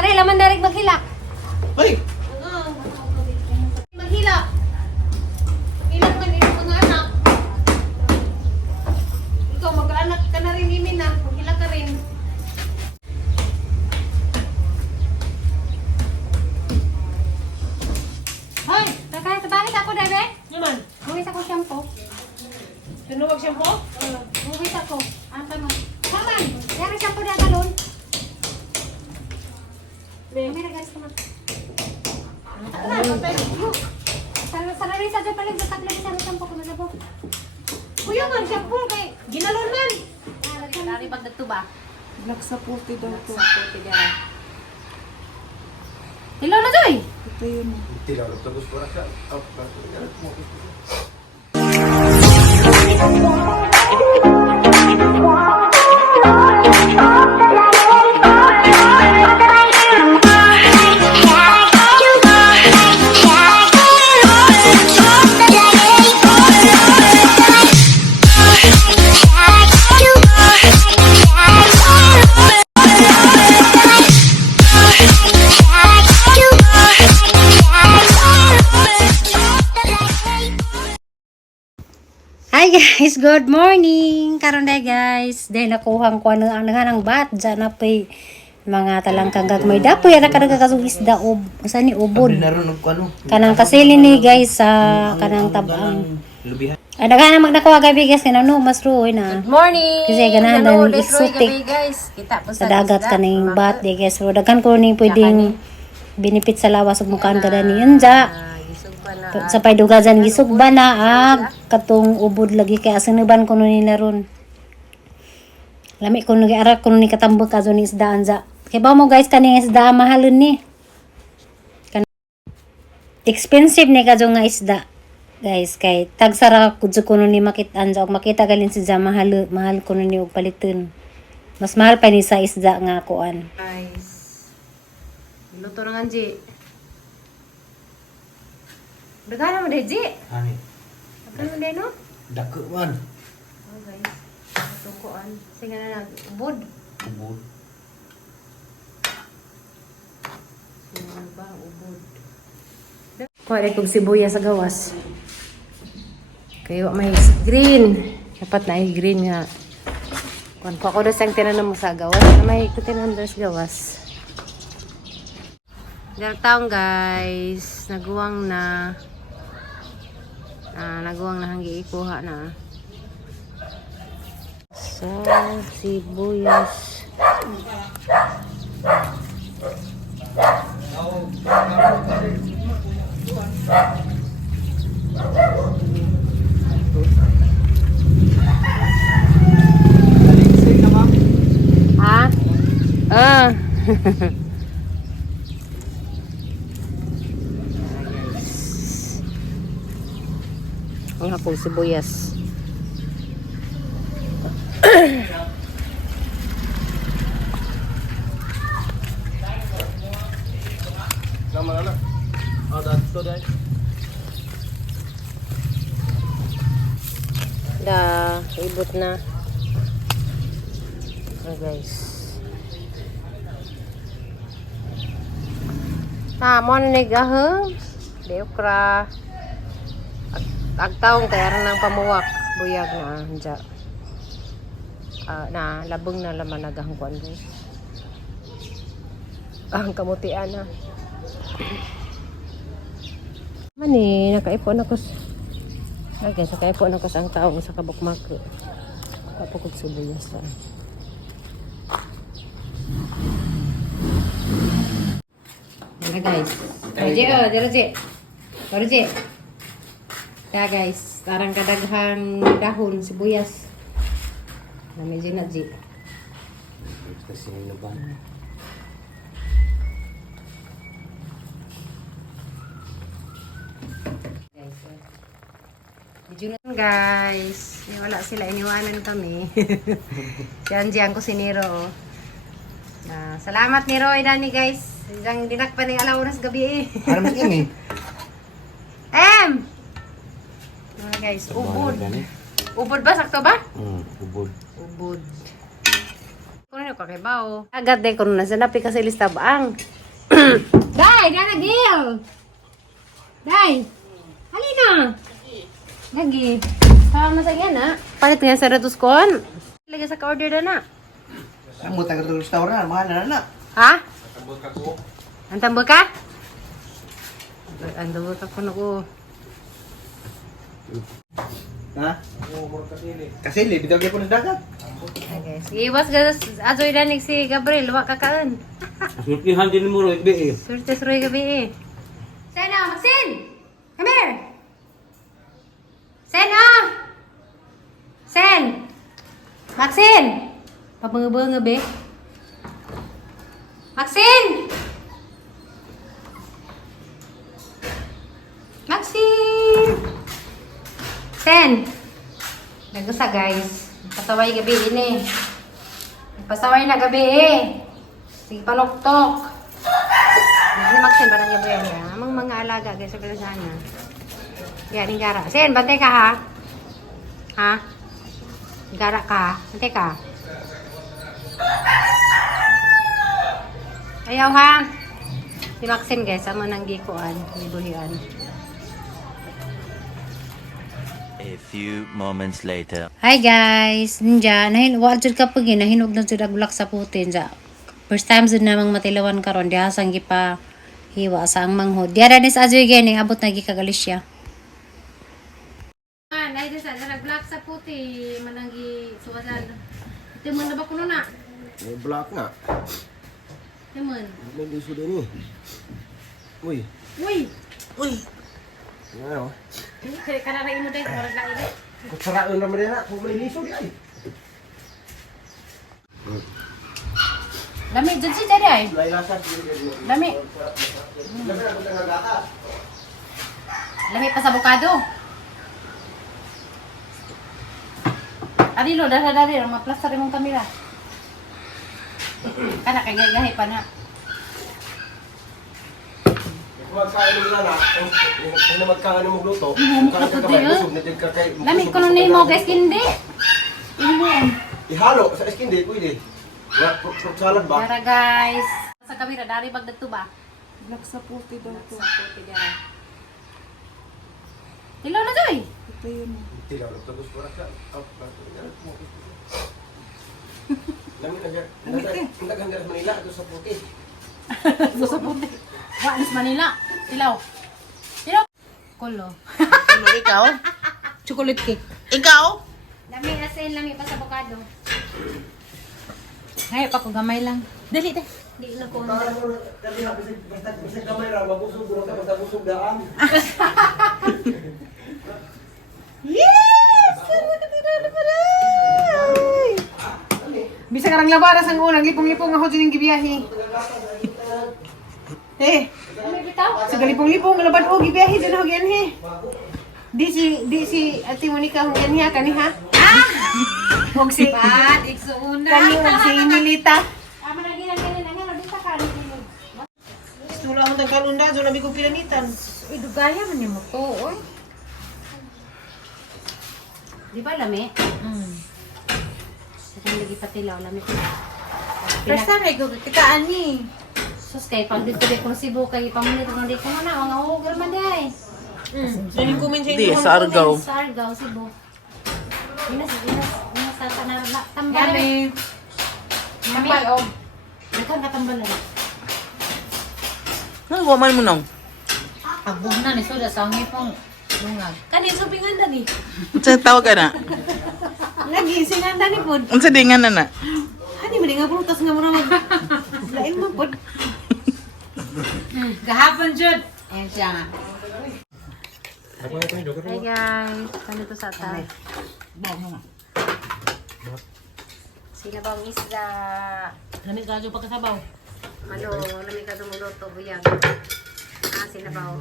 Kare laman darig maghila. Ay! Maghila. Ilan man iyong mga anak. Ikaw mag-anak ka na rin imin na. Maghila ka rin. Hoy, kaya sa bakit ako, Debe? Naman, Huwis ako shampoo. tinuwag shampoo? Huwis ako. Asa mo? Saman! Yari shampoo na talon. Kami na guys, kumat. Sarari sa dyan paling sa tatlo sa shampoo ko na po. Kuya man, shampoo kay ginalon man. Dari pag nagtuba. Black sa puti daw to. Hello na, Joy! Ito yun. Tilaw, tapos para ka. Hi guys, good morning. Karon day guys, day nakuhang ko ang nang bat dyan na pay mga talangkang gagmay dapoy ara kada kasug isda ob usa ni ubod. Kanang kasili ni guys sa kanang tabang. Lubihan. Daghan na magnakuha gabi guys kanano mas ruoy na. Good morning! Kasi ganahan Hello, ng this Roy exotic gabi, guys. Kita po sa dagat kaning bat di guys. So daghan ko ning pwedeng benefit sa lawas ug mukaan kada ni unja. Sa paydugasan gisugba na katong ubod lagi kay asinuban ko nun nila ron. Lami ko nung ara ko ni katambok kaso ni isda anza. Kay ba mo guys kaning isda mahalon ni. Expensive ni kaso nga isda. Guys kay tagsara kudso ko nun ni makita anza og makita galin si mahal ko nun ni og paliton. Mas mahal pa ni sa isda nga kuan. Guys. Luto na nga, Ji. Dagana mo, Ji. Ani, Dagana mo, Day, no? dako man. Oh, guys. Tukuan. Sige na ubod. Ubod. Sige na ba, ubod. Kuha rin kong sibuya sa gawas. Kaya may green. Dapat na green nga. Kuha ko rin siyang tinanom mo sa gawas. May tinanom sa gawas. Dartaong guys. Naguwang na. Naguwang na hanggi ikuha na. So, sibuyas. Ha? Ang hapong sibuyas. Nama anak. Dito dai. Ibot na. Guys. Mo na nagaheng. Deokra. Agtaong kaya rin ng pamuwak. Buyag na. Diya. Na labong na laman nagahangkuan guys. Ang kamutian na. Mani, nakaipon ako guys, nakaipon ako sa ang taong sa kabukmak. Kapukog sibuyas na. Ano guys? Roje, Roje. Roje. Kaya guys, tarang kadaghang dahon sibuyas. Na medyo na Ji. Kasi naban. Guys, wala sila, iniwanan kami. Si Angie ang kusinero. Salamat ni Roy Dani guys. Diyan dinakpan ng alawras gabi Aram sa ini. Guys, ubod. Ubod ba? Sakto ba? Ubod. Ubod. Kung Ano ka kay bao? Agad day kuno na sa napi kasi lista baang. Day, dara gil. Day. Halina. Lagi. Tama na sa na. Palit nga sa ratus kon. Lagi sa ka-order na. Ang mo taga restaurant, mahal na. Ha? Antambol ka? Antambol ka ko na ko. Ha? Kasili, bitaw gyud ko ng dagat. Okay. Sige, iwas ka. Azoy danig si Gabriel. Luwa ka kaan. Sultihan din mo ro igbi. Surte suroy gabi eh. Sena, Maxine! Come here! Sena! Sen! Maxine! Pabanga-banga be. Maxine! Maxine! Sen! Nagasa guys. Pasaway gabi ini. Pasaway na gabi eh. Sige panoktok. Si Maxine parang Gabriel ya. Amang mga alaga guys sa sana. Yan ning gara. Sen, bantay ka ha. Ha? Gara ka. Bantay ka. Ayaw ha. Si Maxine guys, amo nang gikuan, gibuhian. A few moments later. Hi guys, ninja wa jud ka pag nahinog na jud aglak sa putin ja. First time jud namang matilawan karon diha sang gipa hiwa sa ang manghod. Diara nis ajoy gani abot na gikagalisya. Nay sa nag-black sa puti, mananggi suwasan. Timon na ba kuno na? May block na. Timon. May isu din ni. Uy. Uy. Uy. Ano? Kaya kanara imo dai murag lain dai. Kutsaraan naman din na. Kung may liso di ay. Lami jud si dai ay. Lailasa. Lami. Labi na kung tanga gata. Lami pa sa bukado. Adi lo dari ma-plaster imong kamera. Kana kay gahi pa na. Magkain mo na. Kung magkain mo magluto, kung ka kamay busog na ka kay. Lami kuno nimo guys hindi. Imo. Ihalo sa iskindi pwede. Ya, fruit salad ba? Tara guys. Sa kamera dari bagdagto ba? Black sa puti daw to. Sa puti dara. Tilaw na joy. Ito yun. Tidak ada terus berat kan? Lami nagaganda sa Manila ito sa puti. Sa puti. Waanis Manila. Tilaw. Tilaw. Kulo. Ano ikaw? Chocolate cake. Ikaw? Lami asin lami pa sa bukado. Ngayon pa ko gamay lang. Dali, dali. Di na ko. Tapi bisa kamera mabusog burang ka basta busog daan. Yes! Bisa karang labaras ang unang lipong-lipong ako dyan yung gibiyahe. Lami bitaw. Sa galipong-lipong laban o gibiyahe dyan ako yan he. Di si Ate Monica ang yan ha, kani ha? Huwag si... Bad, iksuuna. Kani huwag si Nilita. Ama na ginang ganyan ang ano dito ka ni. Tula akong tagkalunda, so nabi ko pinanitan. Uy, dugaya man yung to, oy. Di ba lami? Sa lagi patilaw lami ko. First time ay ko kitaan ni. Sus kay pag dito kung Cebu kay pamunit ng di ko na mga ugar man day. So yung comment sa Hindi, inyo. sa Argao. Sa Argao, Cebu. Inas sa tanah tambal. Kami. Tambal o. Ikan katambal na. Nagawa man mo nang. Agbog na ni soda sa ngipong lungag. Kanin sa pinganda ni. Sa tawag ka na. Lagi sinanda ni pod. Ang sa dingan na na. Hani mo nga prutas nga mo na mag. Lain mo pod. Gahapon jud. Ayan siya nga. Hi guys, kami to sa atay. Sinabawang isda. Hani ka jo pagkasabaw. Malo, lamig ka dumuluto, buyag. Sinabaw.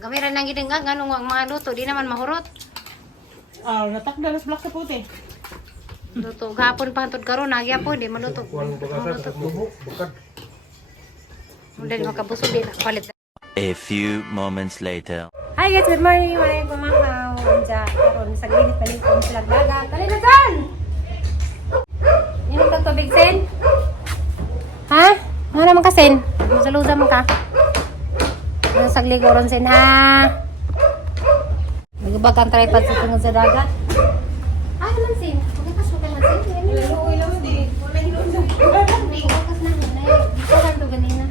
Gamira nang gidenggang, ganun ang mga luto, di naman mahurot. Ah, natakda nas black sa puti. Luto, gahapon pa hantod karon nagyapon, di maluto. Mula di makabusog din, palit. A few moments later. Hi guys, good morning, mga kumahaw. Diyan, karon sa gilid paling kong silag dagat. Dali na dyan! Yan ang tubig, Sen? Ha? Ano naman ka, Sen? Masaluda mo ka. Ano sagligo ron, Sen, ha? Nagbag ang tripod sa tungod sa dagat. Ay, naman, Sen. Magkakas mo ka na, Sen. Okay lang din. Wala hinunod. Magkakas na, Sen. Dito lang to ganina.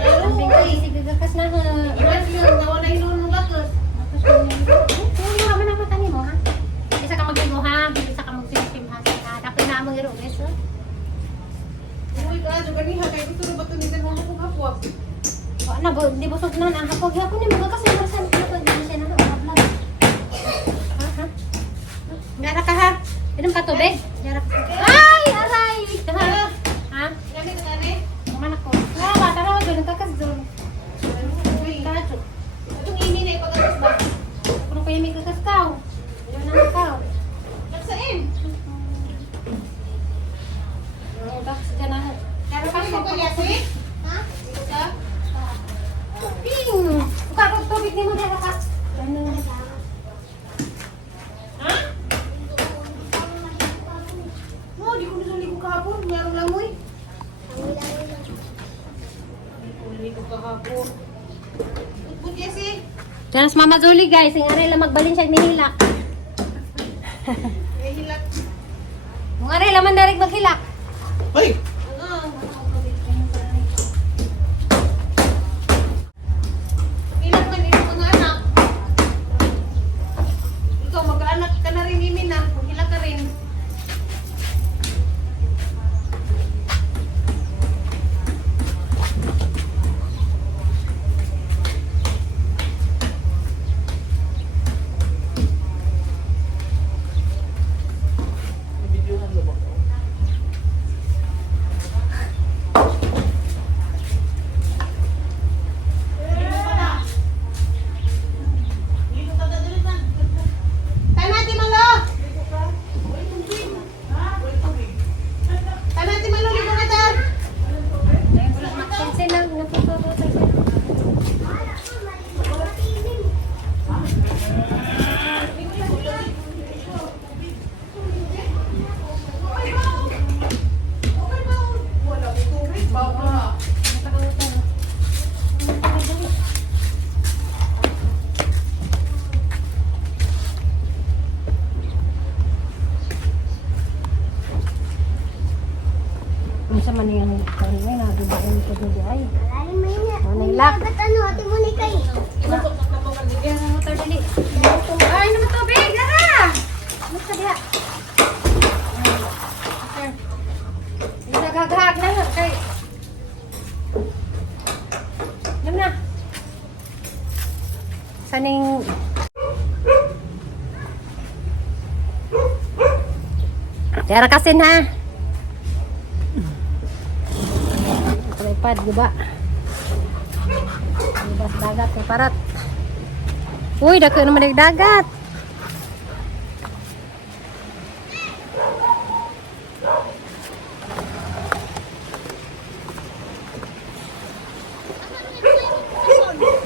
Ang bingka, isig gagakas na, ha? Wala hinunod gatos. Hindi naman ako tani mo, ha? Isa ka mag-igo, ha? Isa ka mag-sim-sim, ha? Dapat na mong irulis, ha? Uy, ka, jo ganiha kay gusto ra ba to nitan mo ko hapwa. Ano, di busog na ang hapog-hapon ni mga kasi marsan ko pa din siya na vlog. Ha? Yara ka, ha? Inom ka tubig? Yara ka. Ay, aray! Ha? Kami ka tani. Naman ako. Ah, bata na doon kakas doon. Kaso. Atong ini na ipagatas ba? Kung kayo may kakas ka. Yun na ka. Nagsain. Kakas ka na. Yara ka Kami mo kanyasi? Ha? Ito ka? Ping! Bukak tubig ni mo yara ka. Ano? Ha? Mo, di ko nasuligo kahapon. Mayroong langoy. Nasuligo kahapon. Utbut yasi. Diyan sa Mama Julie guys, ang aray lang magbalin siya nihilak. May hilat. Ang aray laman darig maghilak. Ay! Hilat man ito mga anak. Ikaw, mag-anak ka na rin imin na. Hilat ka rin. Tanati malo! Tanati malo, ligo na tar! Pansin lang, napapabot sa siya. Kung sa man yung kanina, nadubain ko doon ay. Ano yung lak? Yan ang motor dali. Ay, naman tubig! Lara! Ano sa diha? Nagagahag na nga kay. Alam na. Saning... Tara kasin ha. Tripod, diba? Libas dagat kay parat. Uy, dako naman yung dagat.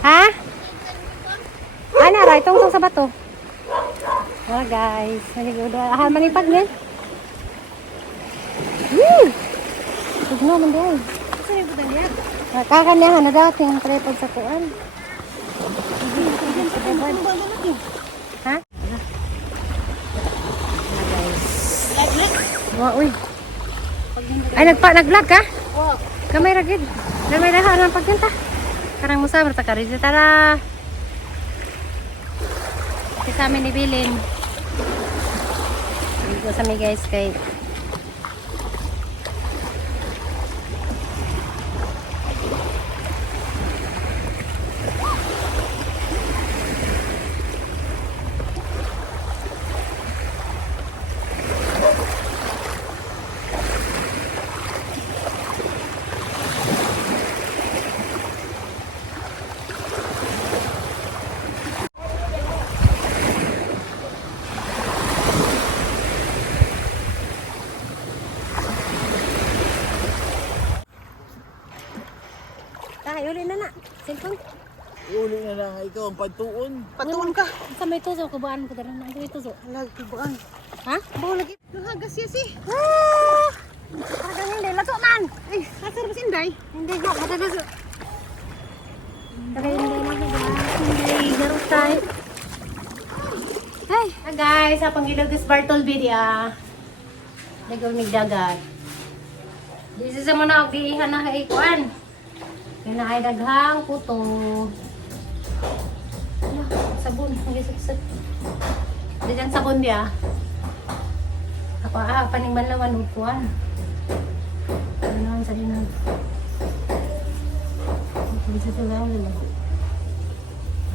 Ha? Ano, ra itong sa bato. Wala guys, naligo doon. Ahal manipag niyan. Tugno man din. Saan yung butan niya? Kakanihan na dating tripod sa kuan. Ha? Wow, uy. Ay, nag-vlog ka? Oo. Kamay ragid. Kamay rahan ang pagkanta. Karang mo sa ka rin. Tara. Sa amin ni Bilin. Dito sa mi guys kay uli na na. Cellphone. Uli na lang ikaw ang pagtuon. Patuon ka. Sa may tuzo ko baan ko dala nang tuzo. Lag, tibaan. Ha? Bawa lagi. Hagas siya si. Parang hindi, lato man. Ay, kasar ba sinday? Hindi ko, matagas. Hindi, garot tayo. Hi guys, apang ilog is Bartolby dia. Dagol mig dagat. This is mo na og diihan na haikuan. Yun na ay daghang puto. Ala, sabon, magisip-sip. Diyan sabon dia. Ako paning banlawan ug kuan. Ano sa dinan. Bisa sa lang.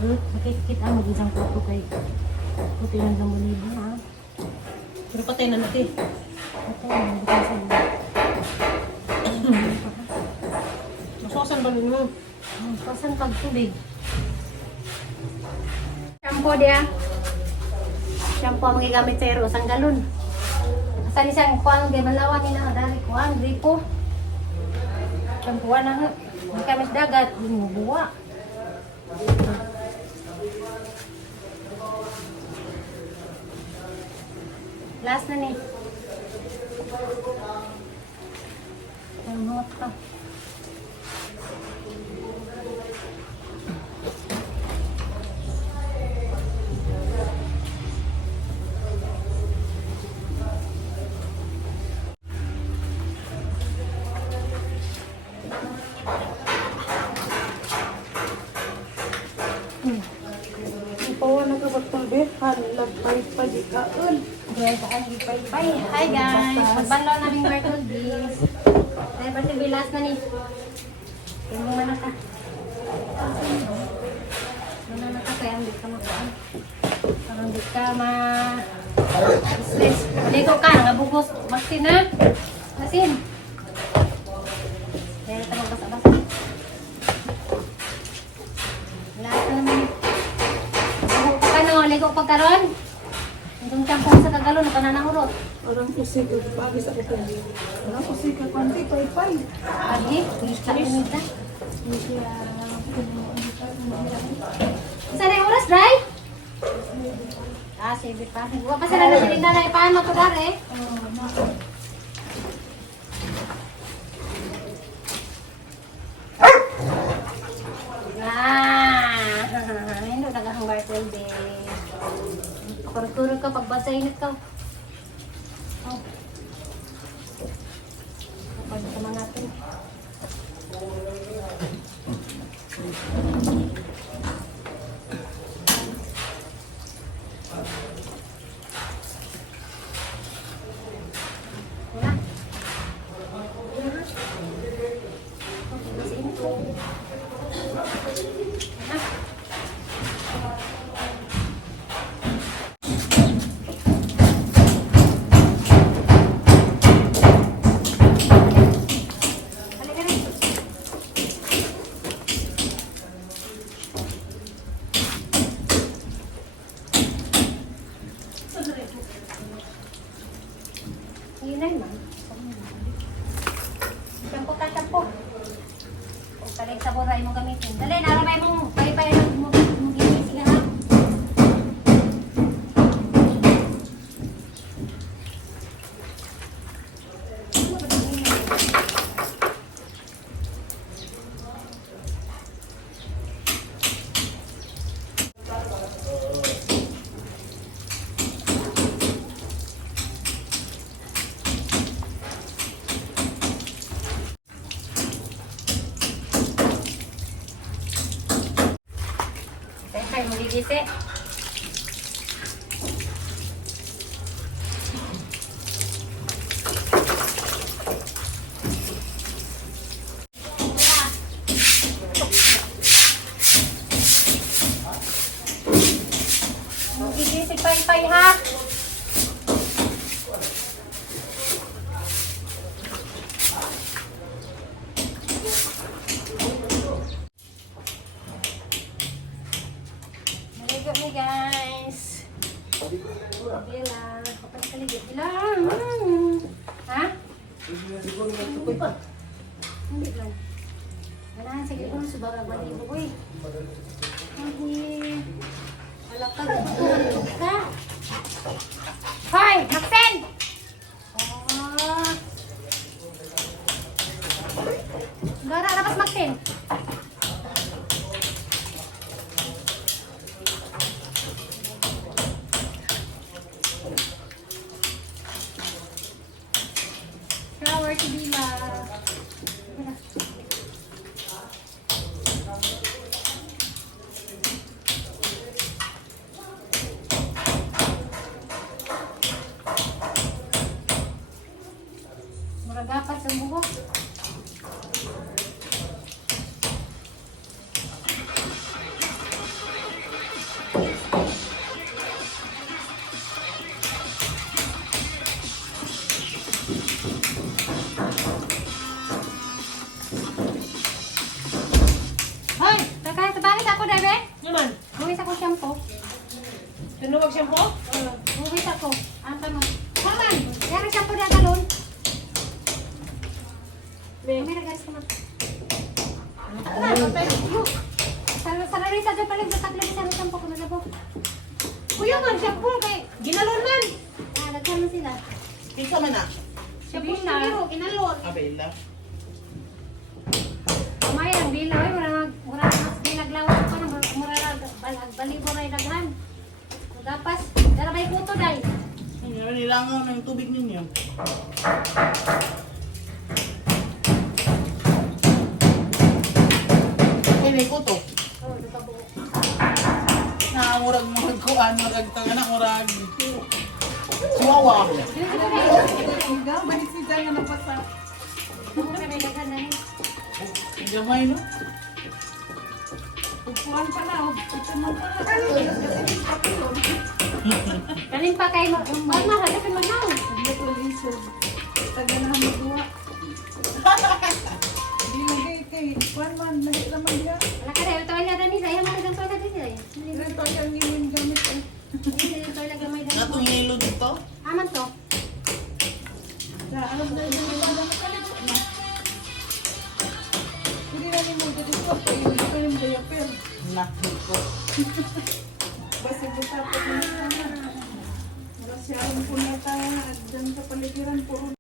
Nakikita mo isang puto kay puto yung gamunibo ha. Pero patay na natin. Patay na kasi. Masosan ba mo? Pasan pag tubig. Shampoo dia. Shampoo ang gigamit sa ero sang galon. Asa ni sang kuan kay balawan ni na dari kuan gripo. Shampoo na nga. Ang kamis dagat buwa. Last na ni. Ang hot ka. Pawa na ka pagtulbi. Halag pa di kaon. Hi guys! Pagbanlaw naming Bartolby's. Dahil Bartolby last na ni. Tingnan mo na ka. Ano na ka kaya hindi ka makuan. Parang hindi ka stress. Ligo ka, nabugos. Masin na. Masin. Kaya ito magbasa-basa. Last na naman. Ligo pa ka no, ligo pa ka ron. Itong tampong sa kagalon, nakananahurot. Orang pusing ko pagi sa ko. Orang pusing ka konti pay. Lagi, sa kumita. Saan yung oras, Dry? Sige pa. Huwag pa sila na silinda na ipaan mo ito, Dari. Hindi na kang Bartolby. Pakurot-kurot ka, pagbasa init ka. Oh. Pagkama natin. Wala. Yun na naman. Shampoo ka, shampoo. Huwag ka rin sa buray mo gamitin. Dali, naramay mo. Pay-pay mo ginising ha. Pay-pay mo gigisi. Gigisi pay-pay ha. Maligo ni guys. Sige lang. Kapag kaligit lang. Ha? Hindi lang. Wala, sige ko. Subarag maligo ko eh. Wala ka. Ka. Hoy, Maxen! Oh. Gara, labas Maxen. Shower to Bila. Dapat sa buhok. Hoy, bakit ako, Debe? Naman, Huwis ako shampoo. tinuwag shampoo? Huwis ako. Ang tanong. Kaman, yan ang shampoo na talon. May nagalis ko na. Sa Larissa doon pala, tatlo sa shampoo ko na labo. Kuya man, shampoo kay ginalon man. Nagkano sila? Kinsa man na? Shampoo siguro, ginalon. Abela. Kumaya, ang bilaw ay mura mas ginaglawan ko na mura balibo na daghan. Gapas, darabay kuto dai. Ano nilangaw ng tubig ninyo? Ay, may kuto. Oh, nagkabuo. Murag kuan, murag tangana, murag. Chihuahua. Ikaw, balik si Jan nga napasa. Mura na daghan na ni. Ang gamay, no? Pagpuan pa na, ito mo pa na. Kanin pa kay mo. Wag na halapin mo now. Hindi ko lisod. Taga na magawa. Di lagi kay Juan man, lahat naman niya. Wala ka rin, toilet na nila. Ayaw mo na toilet nila. Ilan to yung nginin gamit eh. Hindi na toilet gamay dahil. Natong yelo dito. Aman to. Sa alam na yung mga nakalikot na. Hindi na ni mo dito ko, yung ito yung diaper. Nakiko. Basta buta pa din sana. Wala siya ang punata, dyan sa paligiran, puro